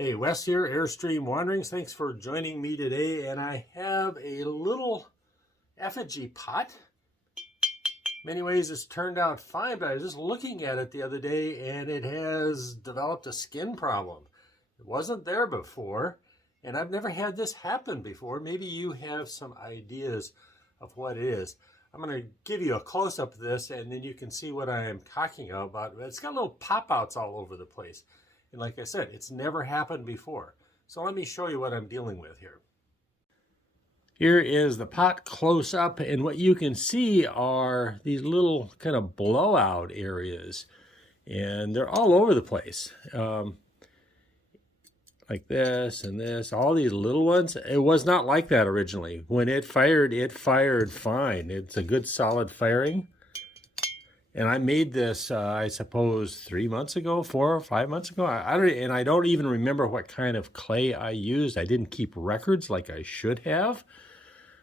Hey, Wes here, Airstream Wanderings. Thanks for joining me today. And I have a little effigy pot. Many ways it's turned out fine, but I was just looking at it the other day and it has developed a skin problem. It wasn't there before, and I've never had this happen before. Maybe you have some ideas of what it is. I'm going to give you a close-up of this and then you can see what I am talking about. It's got little pop-outs all over the place. And like I said, it's never happened before. So let me show you what I'm dealing with here. Here is the pot close up, and what you can see are these little kind of blowout areas. And they're all over the place. Like this and this, all these little ones. It was not like that originally. When it fired fine. It's a good solid firing. And I made this, I suppose, 3 months ago, 4 or 5 months ago. I don't even remember what kind of clay I used. I didn't keep records like I should have.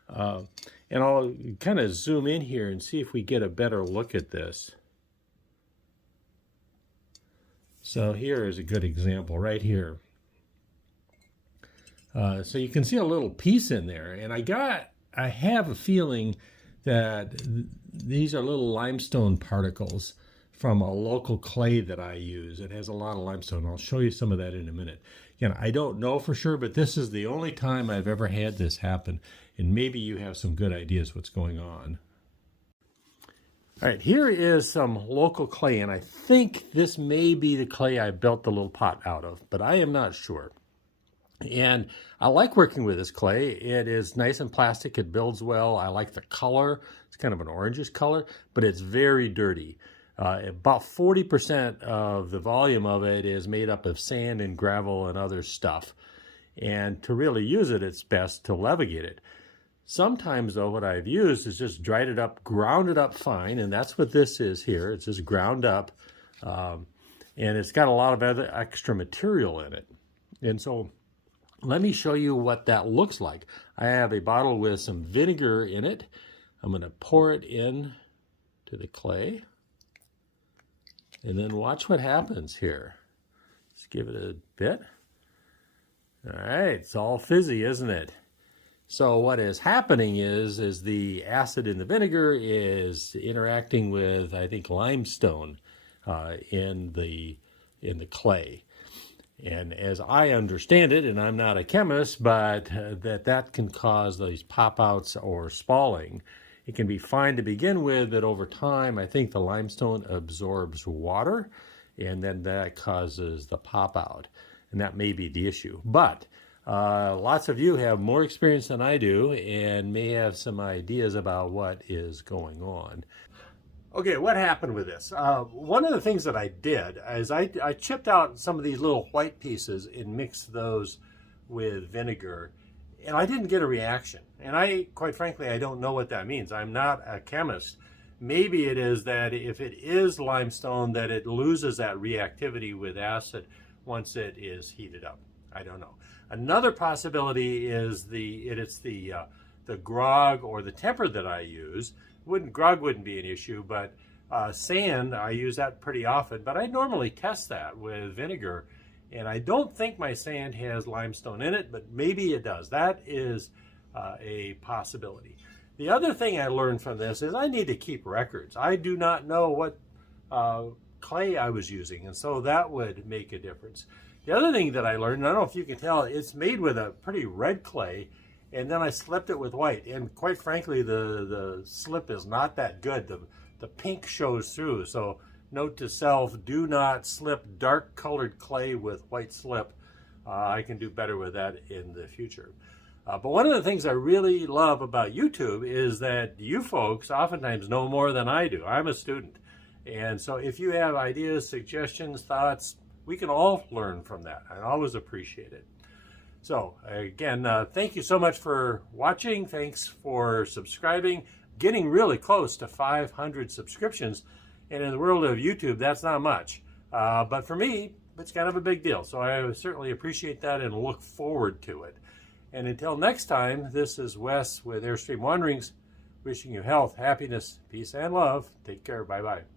And I'll kind of zoom in here and see if we get a better look at this. So here is a good example right here. So you can see a little piece in there. And I have a feeling that these are little limestone particles from a local clay that I use. It has a lot of limestone. I'll show you some of that in a minute. Again, I don't know for sure, but this is the only time I've ever had this happen. And maybe you have some good ideas what's going on. All right, here is some local clay, and I think this may be the clay I built the little pot out of, but I am not sure. And I like working with this clay. It is nice and plastic. It builds well. I like the color. It's kind of an orangish color, but it's very dirty. About 40% of the volume of it is made up of sand and gravel and other stuff. And to really use it, it's best to leviate it. Sometimes, though, what I've used is just dried it up, ground it up fine, and that's what this is here. It's just ground up, and it's got a lot of other extra material in it. And so let me show you what that looks like. I have a bottle with some vinegar in it. I'm going to pour it in to the clay. And then watch what happens here. Just give it a bit. All right, it's all fizzy, isn't it? So what is happening is the acid in the vinegar is interacting with, I think, limestone in the clay. And as I understand it, and I'm not a chemist, but that can cause these pop-outs or spalling. It can be fine to begin with, but over time, I think the limestone absorbs water, and then that causes the pop-out. And that may be the issue. But lots of you have more experience than I do and may have some ideas about what is going on. Okay, what happened with this? One of the things that I did is I chipped out some of these little white pieces and mixed those with vinegar, and I didn't get a reaction. And quite frankly, I don't know what that means. I'm not a chemist. Maybe it is that if it is limestone, that it loses that reactivity with acid once it is heated up. I don't know. Another possibility is it's the grog or the temper that I use. Grog wouldn't be an issue, but sand, I use that pretty often, but I normally test that with vinegar, and I don't think my sand has limestone in it, but maybe it does. That is a possibility. The other thing I learned from this is I need to keep records. I do not know what clay I was using, and so that would make a difference. The other thing that I learned, and I don't know if you can tell, it's made with a pretty red clay, and then I slipped it with white, and quite frankly, the slip is not that good. The pink shows through, so note to self, do not slip dark colored clay with white slip. I can do better with that in the future. But one of the things I really love about YouTube is that you folks oftentimes know more than I do. I'm a student, and so if you have ideas, suggestions, thoughts, we can all learn from that. I always appreciate it. So again, thank you so much for watching. Thanks for subscribing. Getting really close to 500 subscriptions. And in the world of YouTube, that's not much. But for me, it's kind of a big deal. So I certainly appreciate that and look forward to it. And until next time, this is Wes with Airstream Wanderings, wishing you health, happiness, peace, and love. Take care. Bye-bye.